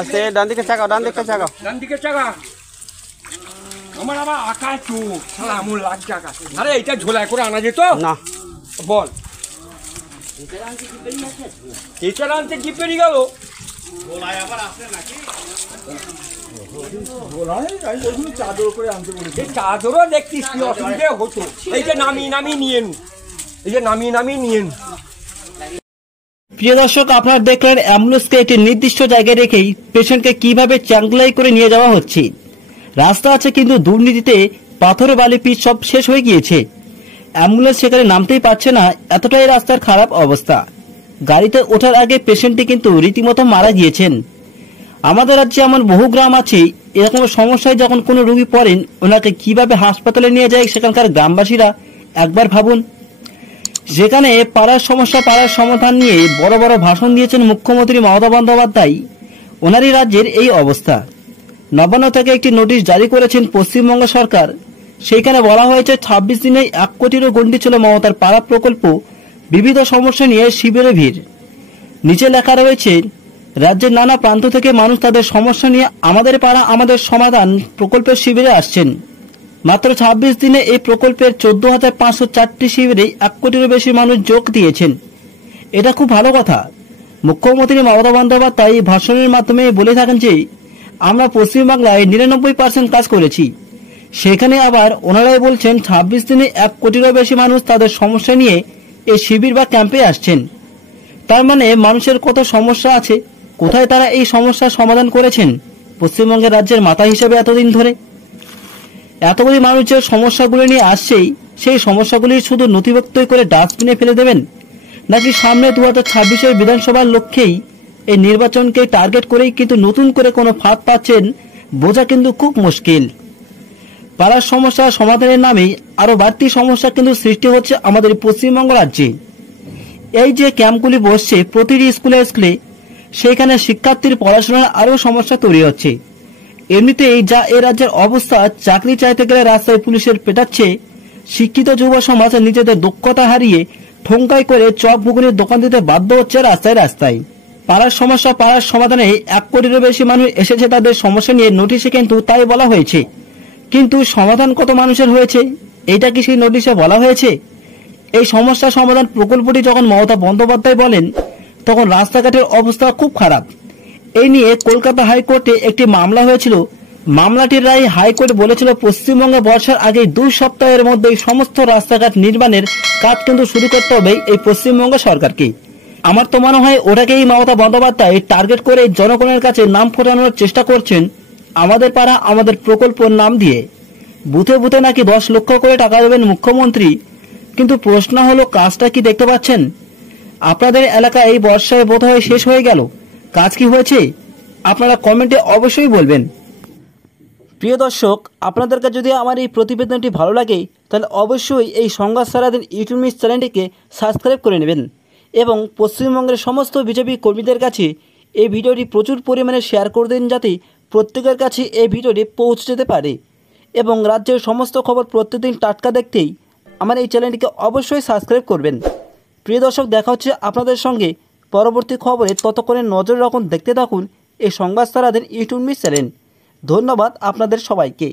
আস্তে ডান দিকে চাগাও, ডান দিকে চাগাও, ডান দিকে চাগা। আমার আবার আকাশ চোখ শালা আমল লাগছে আকাশ। আরে এইটা ঝোলায় করে আনা যেত না। বল টিচার আনতে কি পেরি গেল? চাদরও দেখতিস কি অসুবিধে হতো। এই যে নামিয়ে নামিয়ে নিয়ে নু, এই যে নামিয়ে নামিয়ে নিয়ে নু। প্রিয় দর্শক, আপনারা দেখলেন অ্যাম্বুলেন্সকে একটি নির্দিষ্ট জায়গায় রেখেই পেশেন্টকে কিভাবে চ্যাংলাই করে নিয়ে যাওয়া হচ্ছে। রাস্তা আছে কিন্তু দুর্নীতিতে পাথরে বালি পিচ সব শেষ হয়ে গিয়েছে। অ্যাম্বুলেন্স সেখানে নামতেই পারছে না, এতটাই রাস্তার খারাপ অবস্থা। গাড়িতে ওঠার আগে পেশেন্টটি কিন্তু রীতিমতো মারা গিয়েছেন। আমাদের রাজ্যে এমন বহু গ্রাম আছে, এরকম সমস্যায় যখন কোনো রোগী পড়েন ওনাকে কিভাবে হাসপাতালে নিয়ে যায় সেখানকার গ্রামবাসীরা একবার ভাবুন। যেখানে পাড়ার সমস্যা পাড়ার সমাধান নিয়ে বড় বড় ভাষণ দিয়েছেন মুখ্যমন্ত্রী মমতা বন্দ্যোপাধ্যায়, ওনারই রাজ্যের এই অবস্থা। নবান্ন থেকে একটি নোটিশ জারি করেছেন পশ্চিমবঙ্গ সরকার। সেইখানে বলা হয়েছে 26 দিনে 1 কোটিরও গণ্ডি ছিল মমতার পাড়া প্রকল্প। বিবিধ সমস্যা নিয়ে শিবিরে ভিড়। নিচে লেখা রয়েছে, রাজ্যের নানা প্রান্ত থেকে মানুষ তাদের সমস্যা নিয়ে আমাদের পাড়া আমাদের সমাধান প্রকল্পের শিবিরে আসছেন। মাত্র 26 দিনে এই প্রকল্পের 14,504টি শিবিরে 1 কোটিরও বেশি মানুষ যোগ দিয়েছেন। এটা খুব ভালো কথা। মুখ্যমন্ত্রী মমতা বন্দ্যোপাধ্যায় ভাষণের মাধ্যমে বলে থাকেন যে আমরা পশ্চিমবাংলায় 99% কাজ করেছি। সেখানে আবার ওনারাই বলছেন 26 দিনে 1 কোটিরও বেশি মানুষ তাদের সমস্যা নিয়ে এই শিবির বা ক্যাম্পে আসছেন। তার মানে মানুষের কত সমস্যা আছে, কোথায় তারা এই সমস্যার সমাধান করেছেন পশ্চিমবঙ্গের রাজ্যের মাথা হিসেবে এতদিন ধরে? এতগুলি মানুষ যে সমস্যাগুলি নিয়ে আসছেই, সেই সমস্যাগুলি শুধু নথিভুক্তই করে ডাস্টবিনে ফেলে দেবেন, নাকি সামনে 2026-এর বিধানসভার লক্ষ্যেই এই নির্বাচনকে টার্গেট করেই কিন্তু নতুন করে কোনো ফাঁদ পাচ্ছেন বোঝা কিন্তু খুব মুশকিল। পাড়ার সমস্যা সমাধানের নামে আরো বাড়তি সমস্যা কিন্তু সৃষ্টি হচ্ছে আমাদের পশ্চিমবঙ্গ রাজ্যে। এই যে ক্যাম্পগুলি বসছে প্রতিটি স্কুলে স্কুলে, সেখানে শিক্ষার্থীর পড়াশোনার আরো সমস্যা তৈরি হচ্ছে। এমনিতেই যা এ রাজ্যের অবস্থা, চাকরি চাইতে গেলে রাস্তায় পুলিশের পেটাচ্ছে, শিক্ষিত যুব সমাজ নিজেদের দক্ষতা হারিয়ে ঠোঙ্কাই করে চপ ঘুগনির দোকান দিতে বাধ্য হচ্ছে রাস্তায় রাস্তায়। পাড়ার সমস্যা পাড়ার সমাধানে 1 কোটিরও বেশি মানুষ এসেছে তাদের সমস্যা নিয়ে নোটিশে, কিন্তু তাই বলা হয়েছে। কিন্তু সমাধান কত মানুষের হয়েছে এইটা কি সেই নোটিশে বলা হয়েছে? এই সমস্যা সমাধান প্রকল্পটি যখন মমতা বন্দ্যোপাধ্যায় বলেন তখন রাস্তাঘাটের অবস্থা খুব খারাপ। এই নিয়ে কলকাতা হাইকোর্টে একটি মামলা হয়েছিল। মামলাটির রায়ে হাইকোর্ট বলেছিল পশ্চিমবঙ্গে বর্ষার আগে 2 সপ্তাহের মধ্যে সমস্ত রাস্তাঘাট নির্মাণের কাজ কিন্তু শুরু করতে হবে এই পশ্চিমবঙ্গ সরকারকে। আমার তো মনে হয় ওটাকেই মমতা বন্দ্যোপাধ্যায় টার্গেট করে জনগণের কাছে নাম ফোটানোর চেষ্টা করছেন, আমাদের পাড়া আমাদের প্রকল্পের নাম দিয়ে। বুথে বুথে নাকি 10 লক্ষ করে টাকা দেবেন মুখ্যমন্ত্রী, কিন্তু প্রশ্ন হলো কাজটা কি দেখতে পাচ্ছেন? আপনাদের এলাকা এই বর্ষায় বোধহয় শেষ হয়ে গেল, কাজ কি হয়েছে? আপনারা কমেন্টে অবশ্যই বলবেন। প্রিয় দর্শক, আপনাদেরকে যদি আমার এই প্রতিবেদনটি ভালো লাগে তাহলে অবশ্যই এই সংবাদ সারাদিন ইউটিউব নিউজ চ্যানেলটিকে সাবস্ক্রাইব করে নেবেন এবং পশ্চিমবঙ্গের সমস্ত বিজেপি কর্মীদের কাছে এই ভিডিওটি প্রচুর পরিমাণে শেয়ার করে দিন, যাতে প্রত্যেকের কাছে এই ভিডিওটি পৌঁছে যেতে পারে। এবং রাজ্যের সমস্ত খবর প্রত্যেকদিন টাটকা দেখতেই আমার এই চ্যানেলটিকে অবশ্যই সাবস্ক্রাইব করবেন। প্রিয় দর্শক, দেখা হচ্ছে আপনাদের সঙ্গে পরবর্তী খবরে। ততক্ষণে নজর রাখুন, দেখতে থাকুন এই সংবাদ সারাদিন ইউটিউব নিউজ চ্যানেল। ধন্যবাদ আপনাদের সবাইকে।